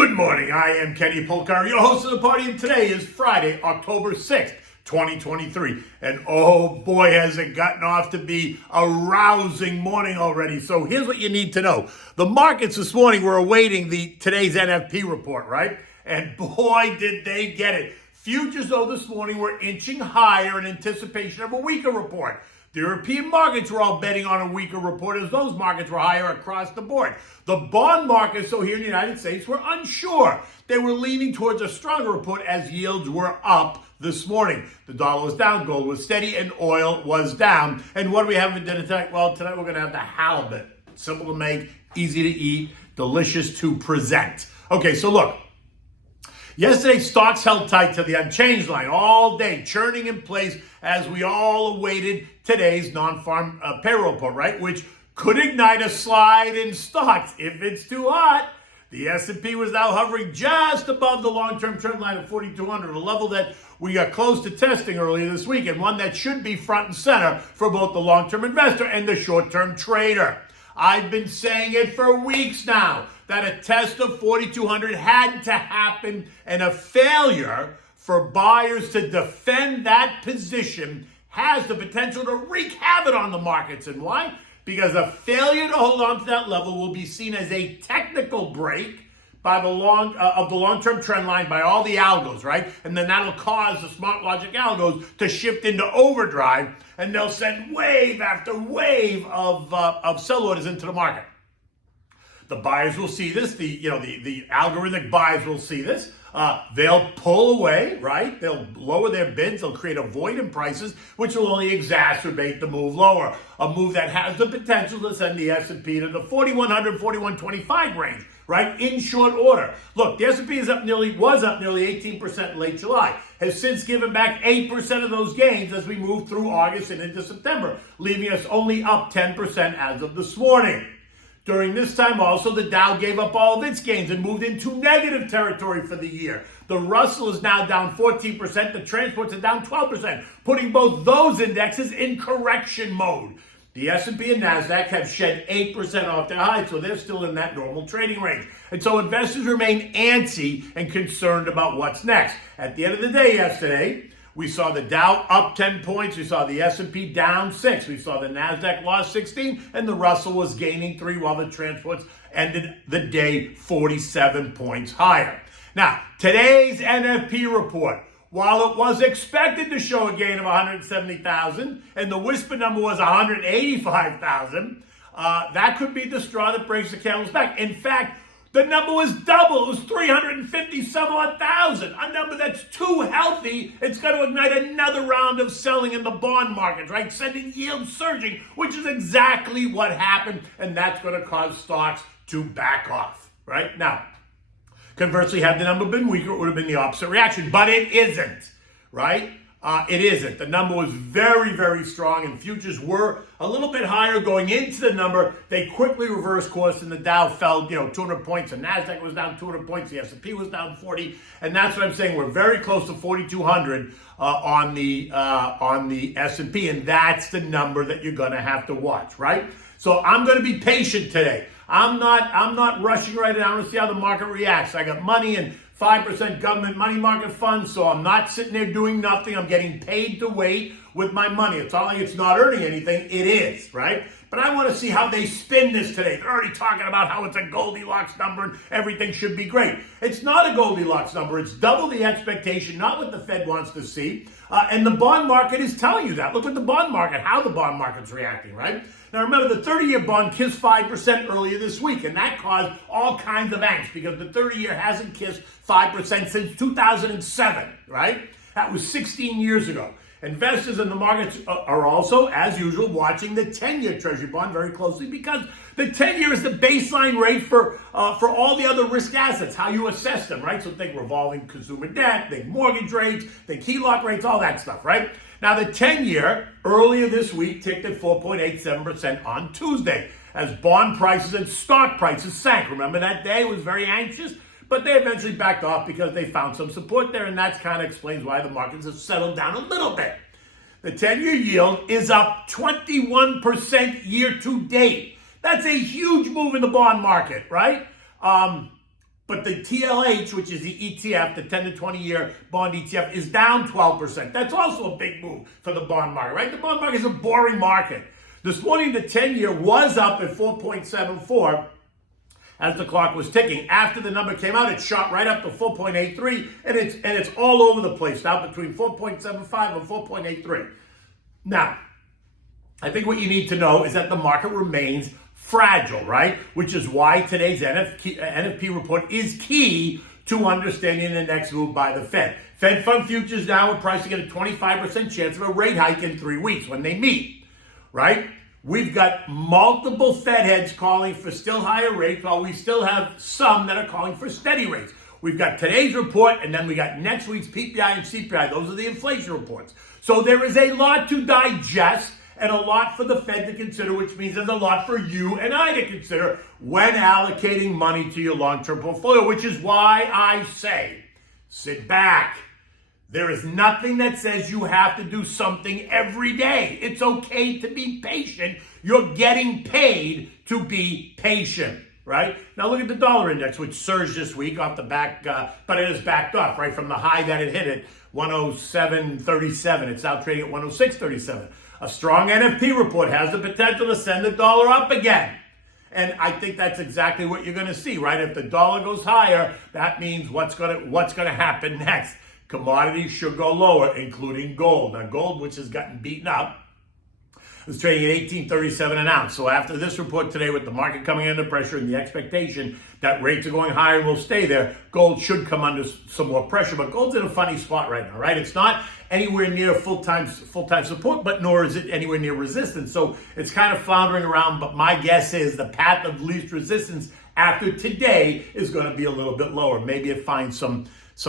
Good morning, I am Kenny Polcar, your host of the party, and today is Friday, October 6th, 2023. And oh boy, has it gotten off to be a rousing morning already. So here's what you need to know. The markets this morning were awaiting today's NFP report, right? And boy, did they get it. Futures, though, this morning were inching higher in anticipation of a weaker report. The European markets were all betting on a weaker report as those markets were higher across the board. The bond markets, so here in the United States, were unsure. They were leaning towards a stronger report as yields were up this morning. The dollar was down, gold was steady, and oil was down. And what do we have for dinner tonight? Well, tonight we're going to have the halibut. Simple to make, easy to eat, delicious to present. Okay, so look. Yesterday, stocks held tight to the unchanged line all day, churning in place as we all awaited today's non-farm payroll report, right? Which could ignite a slide in stocks if it's too hot. The S&P was now hovering just above the long-term trend line of 4,200, a level that we got close to testing earlier this week, and one that should be front and center for both the long-term investor and the short-term trader. I've been saying it for weeks now that a test of 4,200 had to happen, and a failure for buyers to defend that position has the potential to wreak havoc on the markets. And why? Because a failure to hold on to that level will be seen as a technical break by the long-term trend line by all the algos, right? And then that'll cause the smart logic algos to shift into overdrive, and they'll send wave after wave of sell orders into the market. The buyers will see this. The algorithmic buyers will see this. They'll pull away, right? They'll lower their bids. They'll create a void in prices, which will only exacerbate the move lower. A move that has the potential to send the S&P to the 4,100, 4,125 range, right? In short order. Look, the S&P was up nearly 18% in late July. Has since given back 8% of those gains as we move through August and into September, leaving us only up 10% as of this morning. During this time also, the Dow gave up all of its gains and moved into negative territory for the year. The Russell is now down 14%. The transports are down 12%, putting both those indexes in correction mode. The S&P and NASDAQ have shed 8% off their highs, so they're still in that normal trading range. And so investors remain antsy and concerned about what's next. At the end of the day yesterday, we saw the Dow up 10 points. We saw the S&P down 6. We saw the NASDAQ lost 16, and the Russell was gaining 3, while the transports ended the day 47 points higher. Now, today's NFP report, while it was expected to show a gain of 170,000, and the whisper number was 185,000, that could be the straw that breaks the camel's back. In fact, the number was double. It was 350-some-odd-thousand, a number that's too healthy. It's going to ignite another round of selling in the bond market, right? Sending yields surging, which is exactly what happened, and that's going to cause stocks to back off, right? Now, conversely, had the number been weaker, it would have been the opposite reaction, but it isn't, right? It isn't. The number was very, very strong, and futures were a little bit higher going into the number. They quickly reversed course, and the Dow fell, 200 points. The NASDAQ was down 200 points. The S&P was down 40, and that's what I'm saying. We're very close to 4,200 on the S&P, and that's the number that you're going to have to watch, right? So I'm going to be patient today. I'm not rushing right now. I want to see how the market reacts. I got money in 5% government money market funds, so I'm not sitting there doing nothing. I'm getting paid to wait with my money. It's not like it's not earning anything. It is, right? But I want to see how they spin this today. They're already talking about how it's a Goldilocks number and everything should be great. It's not a Goldilocks number. It's double the expectation, not what the Fed wants to see. And the bond market is telling you that. Look at the bond market, how the bond market's reacting, right? Now remember, the 30-year bond kissed 5% earlier this week, and that caused all kinds of angst because the 30-year hasn't kissed 5% since 2007, right? That was 16 years ago. Investors in the markets are also, as usual, watching the 10-year Treasury bond very closely because the 10-year is the baseline rate for all the other risk assets, how you assess them, right? So think revolving consumer debt, think mortgage rates, think HELOC rates, all that stuff, right? Now, the 10-year earlier this week ticked at 4.87% on Tuesday as bond prices and stock prices sank. Remember that day was very anxious? But they eventually backed off because they found some support there, and that kind of explains why the markets have settled down a little bit. The 10-year yield is up 21% year to date. That's a huge move in the bond market, right? But the TLH, which is the ETF, the 10 to 20 year bond ETF, is down 12%. That's also a big move for the bond market, right? The bond market is a boring market. This morning, the 10 year was up at 4.74 as the clock was ticking. After the number came out, it shot right up to 4.83, and it's all over the place now between 4.75 and 4.83. Now, I think what you need to know is that the market remains fragile, right? Which is why today's NFP report is key to understanding the next move by the Fed. Fed fund futures now are pricing at a 25% chance of a rate hike in 3 weeks when they meet, right? We've got multiple Fed heads calling for still higher rates, while we still have some that are calling for steady rates. We've got today's report, and then we got next week's PPI and CPI. Those are the inflation reports. So there is a lot to digest and a lot for the Fed to consider, which means there's a lot for you and I to consider when allocating money to your long-term portfolio, which is why I say, sit back. There is nothing that says you have to do something every day. It's okay to be patient. You're getting paid to be patient, right? Now look at the dollar index, which surged this week off the back, but it has backed off, right, from the high that it hit at 107.37. It's now trading at 106.37. A strong NFP report has the potential to send the dollar up again. And I think that's exactly what you're going to see, right? If the dollar goes higher, that means what's going to happen next. Commodities should go lower, including gold. Now, gold, which has gotten beaten up, is trading at $18.37 an ounce. So after this report today, with the market coming under pressure and the expectation that rates are going higher and will stay there, gold should come under some more pressure. But gold's in a funny spot right now, right? It's not anywhere near full-time support, but nor is it anywhere near resistance. So it's kind of floundering around. But my guess is the path of least resistance after today is going to be a little bit lower. Maybe it finds some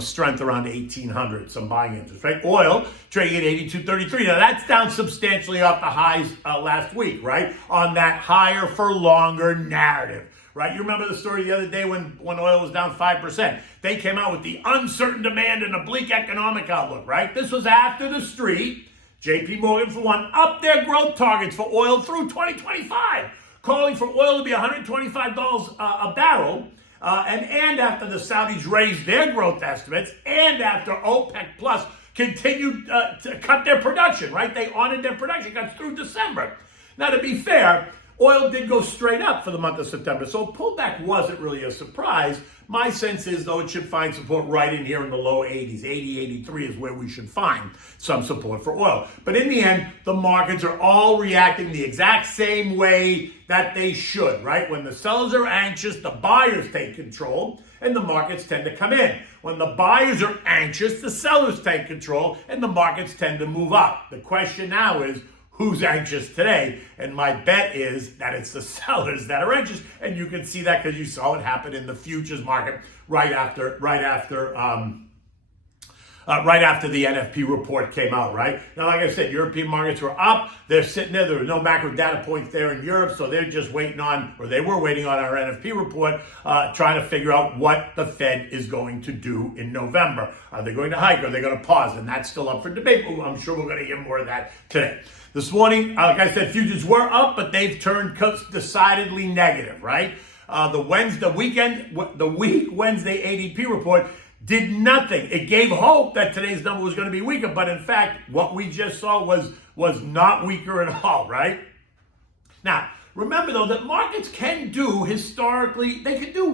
strength around 1800, some buying interest, right? Oil trading at 82.33. Now that's down substantially off the highs last week, right? On that higher for longer narrative, right? You remember the story the other day when oil was down 5%. They came out with the uncertain demand and a bleak economic outlook, right? This was after the street, JP Morgan for one, upped their growth targets for oil through 2025, calling for oil to be $125 a barrel. And after the Saudis raised their growth estimates, and after OPEC Plus continued to cut their production, right? They honored their production cuts through December. Now, to be fair, oil did go straight up for the month of September, so pullback wasn't really a surprise. My sense is, though, it should find support right in here in the low 80s. 80, 83 is where we should find some support for oil. But in the end, the markets are all reacting the exact same way that they should, right? When the sellers are anxious, the buyers take control, and the markets tend to come in. When the buyers are anxious, the sellers take control, and the markets tend to move up. The question now is, who's anxious today? And my bet is that it's the sellers that are anxious, and you can see that because you saw it happen in the futures market right after the NFP report came out, right? Now, like I said, European markets were up. They're sitting there. There were no macro data points there in Europe, so they're just waiting on, or they were waiting on our NFP report, trying to figure out what the Fed is going to do in November. Are they going to hike? Are they going to pause? And that's still up for debate, but I'm sure we're going to hear more of that today. This morning, like I said, futures were up, but they've turned decidedly negative, right? The week Wednesday ADP report did nothing. It gave hope that today's number was going to be weaker, but in fact, what we just saw was not weaker at all, right? Now, remember though that markets can do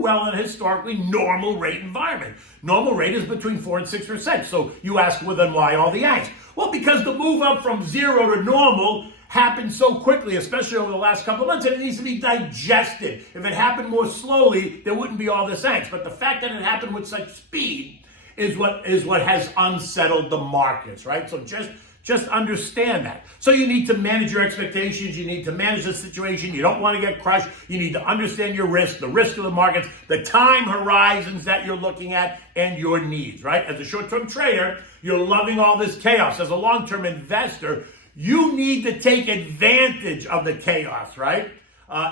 well in a historically normal rate environment. Normal rate is between 4 and 6%. So you ask, well, then why all the angst? Well, because the move up from zero to normal happened so quickly, especially over the last couple of months, and it needs to be digested. If it happened more slowly, there wouldn't be all this angst. But the fact that it happened with such speed is what has unsettled the markets, right? So just understand that. So you need to manage your expectations. You need to manage the situation. You don't want to get crushed. You need to understand your risk, the risk of the markets, the time horizons that you're looking at, and your needs, right? As a short-term trader, you're loving all this chaos. As a long-term investor, you need to take advantage of the chaos, right?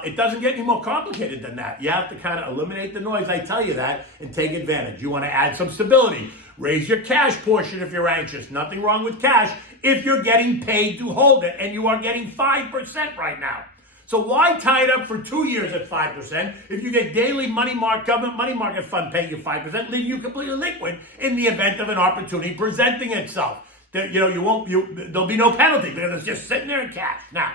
It doesn't get any more complicated than that. You have to kind of eliminate the noise, I tell you that, and take advantage. You want to add some stability. Raise your cash portion if you're anxious. Nothing wrong with cash if you're getting paid to hold it, and you are getting 5% right now. So why tie it up for 2 years at 5% if you get daily government money market fund paying you 5%, leaving you completely liquid in the event of an opportunity presenting itself? There'll be no penalty because it's just sitting there in cash. Now,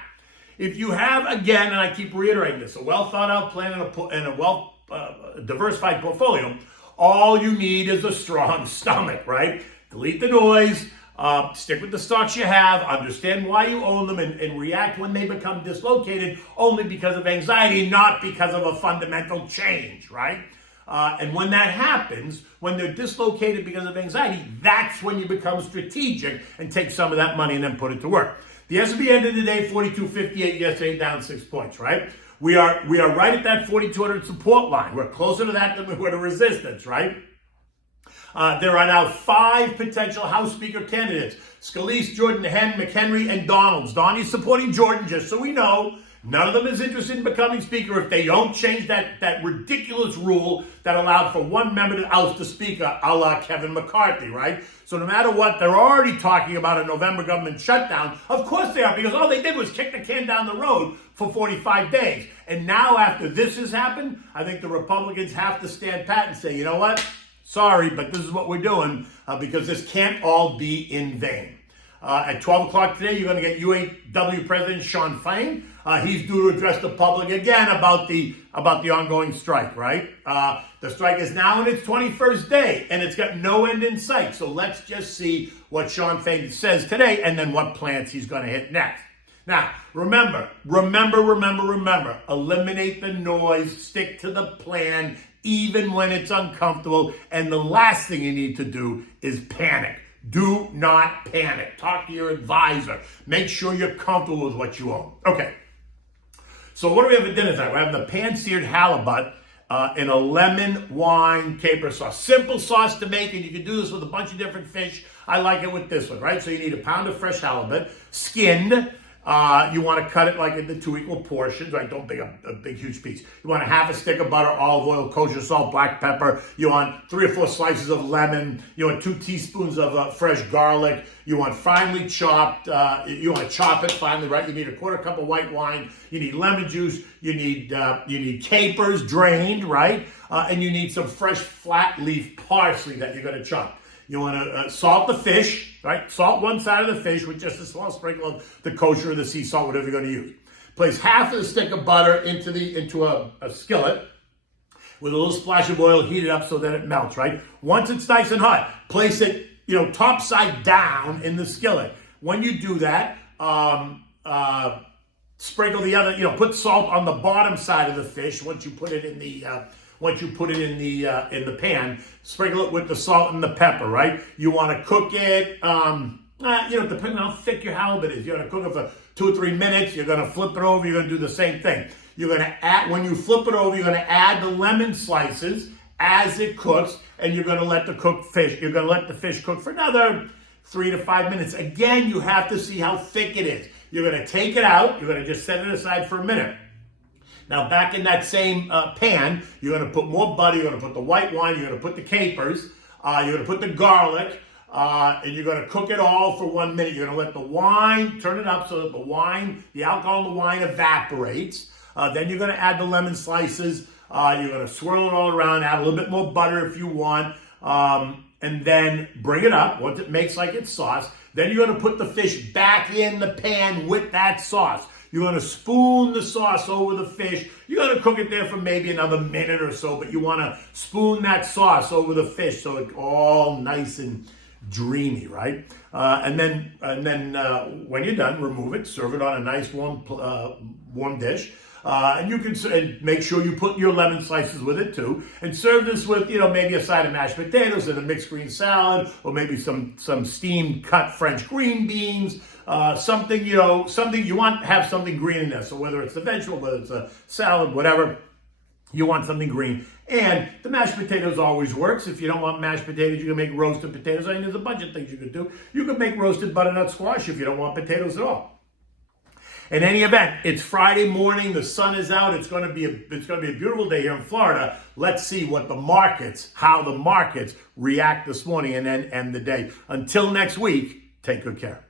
if you have, again, and I keep reiterating this, a well thought out plan and a well diversified portfolio, all you need is a strong stomach, right? Delete the noise. Stick with the stocks you have, understand why you own them, and react when they become dislocated only because of anxiety, not because of a fundamental change, right? And when that happens, when they're dislocated because of anxiety, that's when you become strategic and take some of that money and then put it to work. The S&P ended the day 42.58 yesterday, down 6 points, right? We are right at that 4,200 support line. We're closer to that than we were to resistance, right? There are now 5 potential House Speaker candidates: Scalise, Jordan, Henn, McHenry, and Donalds. Donnie's supporting Jordan, just so we know. None of them is interested in becoming Speaker if they don't change that ridiculous rule that allowed for one member to oust the Speaker, a la Kevin McCarthy, right? So no matter what, they're already talking about a November government shutdown. Of course they are, because all they did was kick the can down the road for 45 days. And now after this has happened, I think the Republicans have to stand pat and say, you know what? Sorry, but this is what we're doing because this can't all be in vain. At 12 o'clock today, you're going to get UAW President Shawn Fain. He's due to address the public again about the ongoing strike, right? The strike is now in its 21st day, and it's got no end in sight. So let's just see what Shawn Fain says today and then what plans he's going to hit next. Now, remember, eliminate the noise, stick to the plan, even when it's uncomfortable. And the last thing you need to do is panic. Do not panic. Talk to your advisor. Make sure you're comfortable with what you own. Okay. So what do we have for dinner tonight? We're having the pan-seared halibut in a lemon wine caper sauce. Simple sauce to make, and you can do this with a bunch of different fish. I like it with this one, right? So you need a pound of fresh halibut, skinned. You want to cut it like into 2 equal portions, right? Don't make a big, huge piece. You want a half a stick of butter, olive oil, kosher salt, black pepper. You want 3 or 4 slices of lemon. You want 2 teaspoons of fresh garlic. You want finely chopped, you want to chop it finely, right? You need a 1/4 cup of white wine. You need lemon juice. You need capers drained, right? And you need some fresh flat leaf parsley that you're going to chop. You want to salt the fish, right? Salt one side of the fish with just a small sprinkle of the kosher or the sea salt, whatever you're going to use. Place half of the stick of butter into a skillet with a little splash of oil, heat it up so that it melts, right? Once it's nice and hot, place it, top side down in the skillet. When you do that, sprinkle the other, put salt on the bottom side of the fish once you put it in the pan. Sprinkle it with the salt and the pepper, right? You want to cook it, depending on how thick your halibut is. You're going to cook it for 2 or 3 minutes. You're going to flip it over. You're going to do the same thing. You're going to add, when you flip it over, you're going to add the lemon slices as it cooks, and you're going to let the fish cook for another 3 to 5 minutes. Again, you have to see how thick it is. You're going to take it out. You're going to just set it aside for a minute. Now, back in that same pan, you're going to put more butter, you're going to put the white wine, you're going to put the capers, you're going to put the garlic, and you're going to cook it all for 1 minute. You're going to let the wine, turn it up so that the alcohol in the wine evaporates. Then you're going to add the lemon slices. You're going to swirl it all around, add a little bit more butter if you want, and then bring it up once it makes like it's sauce. Then you're going to put the fish back in the pan with that sauce. You're going to spoon the sauce over the fish. You're going to cook it there for maybe another minute or so, but you want to spoon that sauce over the fish so it's all nice and dreamy, right? And then when you're done, remove it, serve it on a nice warm dish. And you can make sure you put your lemon slices with it too, and serve this with maybe a side of mashed potatoes and a mixed green salad, or maybe some steamed cut French green beans. Something you want to have something green in there. So whether it's a vegetable, whether it's a salad, whatever, you want something green. And the mashed potatoes always works. If you don't want mashed potatoes, you can make roasted potatoes. I mean, there's a bunch of things you could do. You could make roasted butternut squash if you don't want potatoes at all. In any event, it's Friday morning. The sun is out. It's going to be a beautiful day here in Florida. Let's see how the markets react this morning and then end the day. Until next week, take good care.